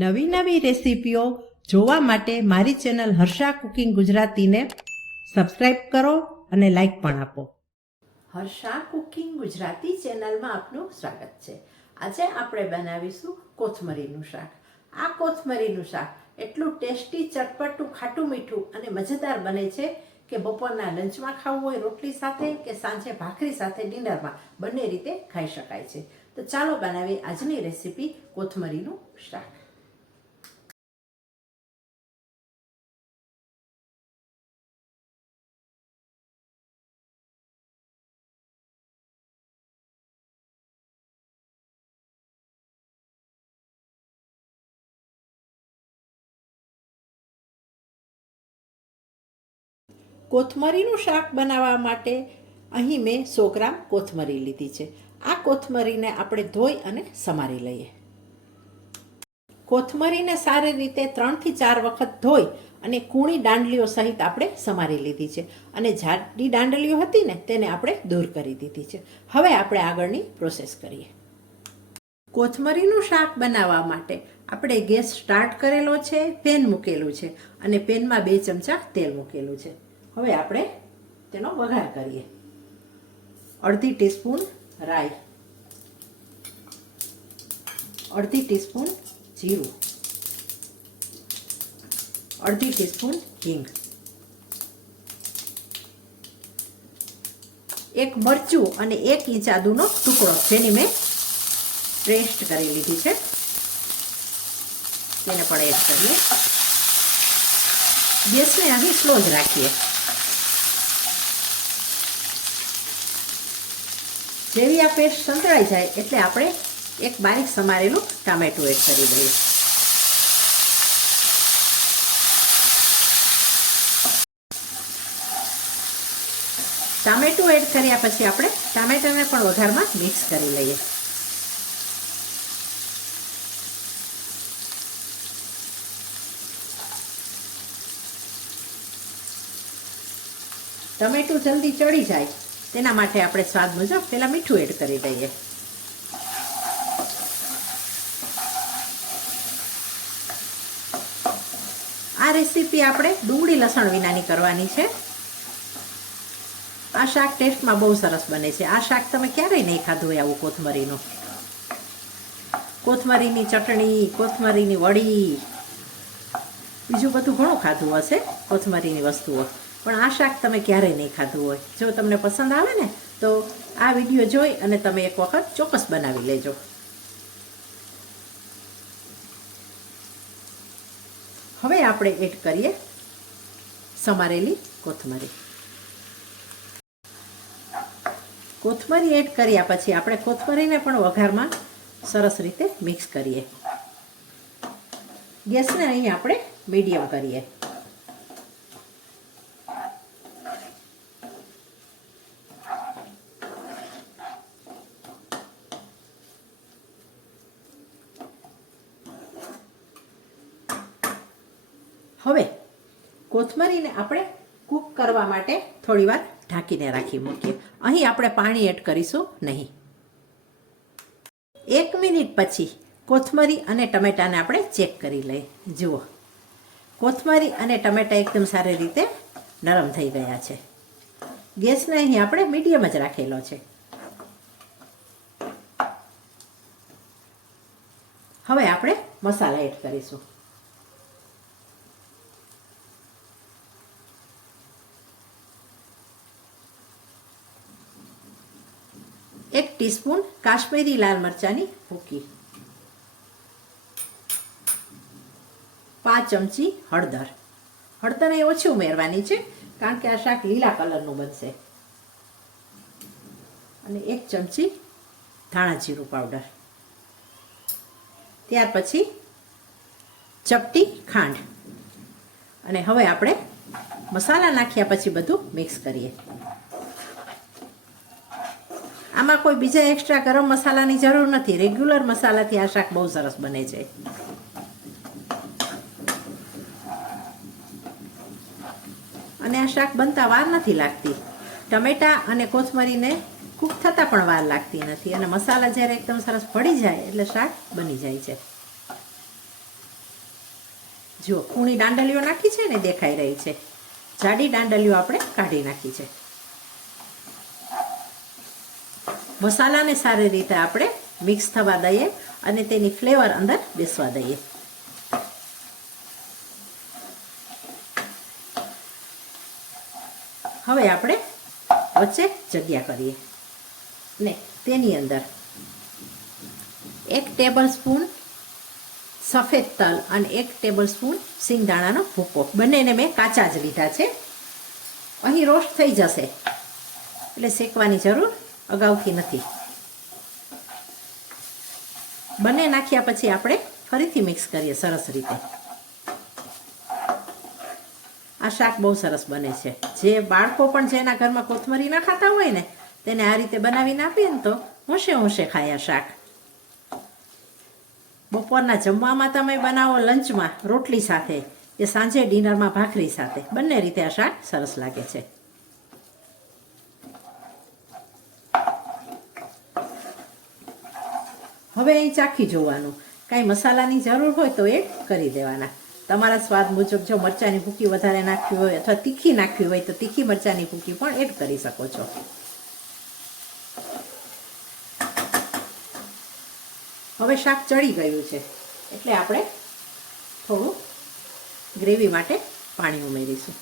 નવી નવી રેસીપીઓ જોવા માટે મારી ચેનલ હર્ષા કુકિંગ ગુજરાતીને સબસ્ક્રાઇબ કરો અને લાઈક પણ આપો. હર્ષા કુકિંગ ગુજરાતી ચેનલમાં આપનું સ્વાગત છે. આજે આપણે બનાવીશું કોથમરીનું શાક. આ કોથમરીનું શાક એટલું ટેસ્ટી, ચટપટું, ખાટું મીઠું અને મજેદાર બને છે કે બપોરના લંચમાં ખાવું હોય રોટલી સાથે કે સાંજે ભાખરી સાથે ડિનરમાં બંને રીતે ખાઈ શકાય છે. તો ચાલો બનાવીએ આજની રેસીપી કોથમરીનું શાક. કોથમરીનું શાક બનાવવા માટે અહીં મેં સો ગ્રામ કોથમરી લીધી છે. આ કોથમરીને આપણે ધોઈ અને સમારી લઈએ. કોથમરીને સારી રીતે ત્રણથી ચાર વખત ધોઈ અને કૂણી દાંડલીઓ સહિત આપણે સમારી લીધી છે. અને જાડી દાંડલીઓ હતી ને, તેને આપણે દૂર કરી દીધી છે. હવે આપણે આગળની પ્રોસેસ કરીએ. કોથમરીનું શાક બનાવવા માટે આપણે ગેસ સ્ટાર્ટ કરેલો છે, પેન મૂકેલું છે અને પેનમાં બે ચમચા તેલ મૂકેલું છે. હવે આપણે તેનો વઘાર કરીએ. અડધી ટીસ્પૂન રાઈ. અડધી ટીસ્પૂન જીરું. અડધી ટીસ્પૂન હિંગ. એક મરચું અને એક ઇંચ આદુનો ટુકડો જેની મેં પેસ્ટ કરી લીધી છે. તેને પણ એડ કરીએ. ગેસને અહીં સ્લો જ રાખીએ. જેવી આ પેસ્ટ સંતળાઈ જાય એટલે આપણે એક બારીક સમારેલું ટામેટું એડ કરી દઈએ ટામેટું એડ કર્યા પછી આપણે ટામેટાને પણ વઘારમાં મિક્સ કરી લઈએ. ટમેટું જલ્દી ચડી જાય. તેના માટે આપણે સ્વાદ મુજબ પહેલાં મીઠું એડ કરી દઈએ. આ રેસીપી આપણે ડુંગળી લસણ વિનાની કરવાની છે. આ શાક ટેસ્ટમાં બહુ સરસ બને છે. આ શાક તમે ક્યારેય નહીં ખાધું હોય આવું કોથમરીનું. કોથમરીની ચટણી, કોથમરીની વડી, બીજું બધું ઘણું ખાધું હશે કોથમરીની વસ્તુઓ. પણ આ શાક તમે ક્યારેય નહીં ખાધું હોય. જો તમને પસંદ આવે ને, તો આ વીડિયો જોઈ અને તમે એક વખત ચોક્કસ બનાવી લેજો. હવે આપણે એડ કરીએ સમારેલી કોથમરી. કોથમરી એડ કર્યા પછી આપણે કોથમરીને પણ વઘારમાં સરસ રીતે મિક્સ કરીએ. ગેસને અહીં આપણે મીડિયમ કરીએ. હવે કોથમરીને આપણે કૂક કરવા માટે થોડીવાર ઢાંકીને રાખી મૂકીએ. અહીં આપણે પાણી એડ કરીશું નહીં. એક મિનિટ પછી કોથમરી અને ટમેટાને આપણે ચેક કરી લઈએ. જુઓ. કોથમરી અને ટમેટા એકદમ સારી રીતે નરમ થઈ ગયા છે. ગેસને અહીં આપણે મીડિયમ જ રાખેલો છે. હવે આપણે મસાલા એડ કરીશું એક ટીસ્પૂન કાશ્મીરી લાલ મરચાંની ભૂકી પાંચ ચમચી હળદર હળદર એ ઓછી ઉમેરવાની છે, કારણ કે આ શાક લીલા કલરનું બનશે. અને એક ચમચી ધાણા જીરું પાવડર. ત્યાર પછી ચપટી ખાંડ. અને હવે આપણે મસાલા નાખ્યા પછી બધું મિક્સ કરીએ. આમાં કોઈ બીજા એક્સ્ટ્રા ગરમ મસાલાની જરૂર નથી. રેગ્યુલર મસાલાથી આ શાક બહુ સરસ બને છે. અને આ શાક બનતા વાર નથી લાગતી. ટમેટા અને કોથમરીને કૂક થતાં પણ વાર લાગતી નથી. અને મસાલા જ્યારે એકદમ સરસ પડી જાય એટલે શાક બની જાય છે. જો કૂણી દાંડલીઓ નાખી છે ને, દેખાઈ રહી છે. જાડી દાંડલીઓ આપણે કાઢી નાખી છે. મસાલાને સારી રીતે આપણે મિક્સ થવા દઈએ અને તેની ફ્લેવર અંદર બેસવા દઈએ. હવે આપણે વચ્ચે જગ્યા કરીએ. ને તેની અંદર એક ટેબલ સ્પૂન સફેદ તલ અને એક ટેબલ સ્પૂન સિંગદાણાનો ભૂકો. બંનેને મેં કાચા જ લીધા છે. અહીં રોસ્ટ થઈ જશે. એટલે શેકવાની જરૂર અગાઉથી નથી. બંને નાખ્યા પછી આપણે ફરીથી મિક્સ કરીએ સરસ રીતે. આ શાક બહુ સરસ બને છે. જે બાળકો પણ જેના ઘરમાં કોથમરી ના ખાતા હોય ને, તેને આ રીતે બનાવીને આપીએ ને તો હોંશે હોંશે ખાય આ શાક. બપોરના જમવામાં તમે બનાવો લંચમાં રોટલી સાથે કે સાંજે ડિનરમાં ભાખરી સાથે, બંને રીતે આ શાક સરસ લાગે છે. હવે અહીં ચાખી જોવાનું. કાંઈ મસાલાની જરૂર હોય તો એ કરી દેવાના. તમારા સ્વાદ મુજબ જો મરચાંની ભૂકી વધારે નાખવી હોય અથવા તીખી નાખવી હોય તો તીખી મરચાંની ભૂકી પણ એડ કરી શકો છો. હવે શાક ચડી ગયું છે. એટલે આપણે થોડું ગ્રેવી માટે પાણી ઉમેરીશું.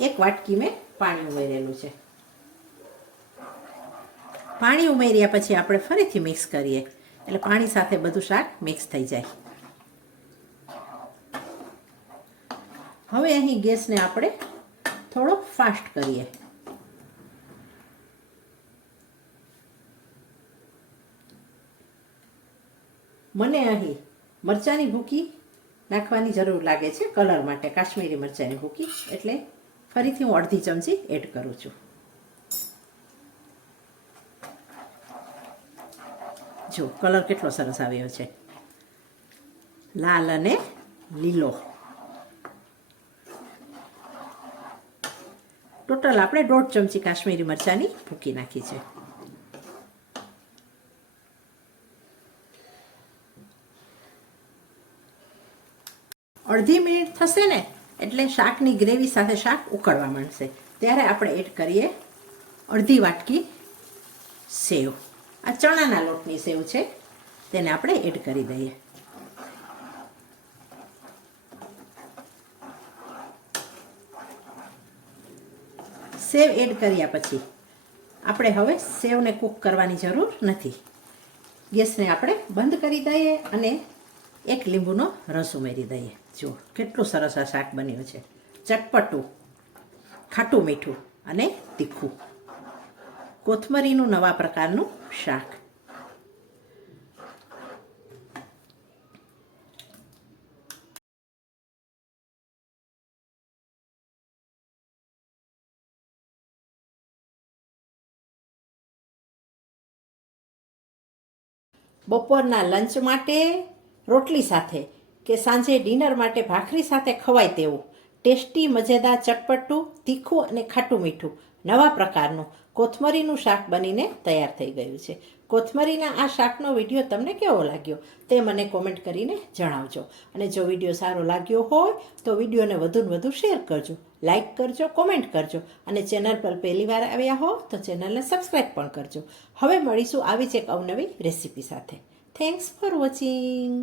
એક વાટકી મેં પાણી ઉમેરેલું છે. પાણી ઉમેર્યા પછી આપણે ફરીથી મિક્સ કરીએ. એટલે પાણી સાથે બધું શાક મિક્સ થઈ જાય. હવે અહીં ગેસને આપણે થોડો ફાસ્ટ કરીએ. મને અહીં મરચાંની ભૂકી નાખવાની જરૂર લાગે છે કલર માટે, કાશ્મીરી મરચાંની ભૂકી. એટલે ફરીથી હું અડધી ચમચી એડ કરું છું. જો કલર કેટલો સરસ આવ્યો છે. લાલ અને લીલો. ટોટલ આપણે દોઢ ચમચી કાશ્મીરી મરચાંની ભૂકી નાખી છે. અડધી મિનિટ થશે ને, એટલે શાકની ગ્રેવી સાથે શાક ઉકળવા માંડશે. ત્યારે આપણે એડ કરીએ અડધી વાટકી સેવ. આ ચણાના લોટની સેવ છે. તેને આપણે એડ કરી દઈએ. સેવ એડ કર્યા પછી આપણે હવે સેવને કૂક કરવાની જરૂર નથી. ગેસને આપણે બંધ કરી દઈએ અને એક લીંબુનો રસ ઉમેરી દઈએ. જુઓ, કેટલું સરસ આ શાક બન્યું છે. ચટપટું, ખાટું મીઠું અને તીખું. કોથમરીનું નવા પ્રકારનું શાક. બપોરના લંચ માટે રોટલી સાથે કે સાંજે ડિનર માટે ભાખરી સાથે ખવાય તેવું ટેસ્ટી, મજેદાર, ચટપટું, તીખું અને ખાટું મીઠું નવા પ્રકારનું કોથમરીનું શાક બનીને તૈયાર થઈ ગયું છે. કોથમરીના આ શાકનો વીડિયો તમને કેવો લાગ્યો તે મને કોમેન્ટ કરીને જણાવજો. અને જો વીડિયો સારો લાગ્યો હોય તો વિડીયોને વધુને વધુ શેર કરજો લાઇક કરજો કોમેન્ટ કરજો અને ચેનલ પર પહેલી વાર આવ્યા હો તો ચેનલને સબસ્ક્રાઈબ પણ કરજો. હવે મળીશું આવી જ એક અવનવી રેસીપી સાથે. Thanks for watching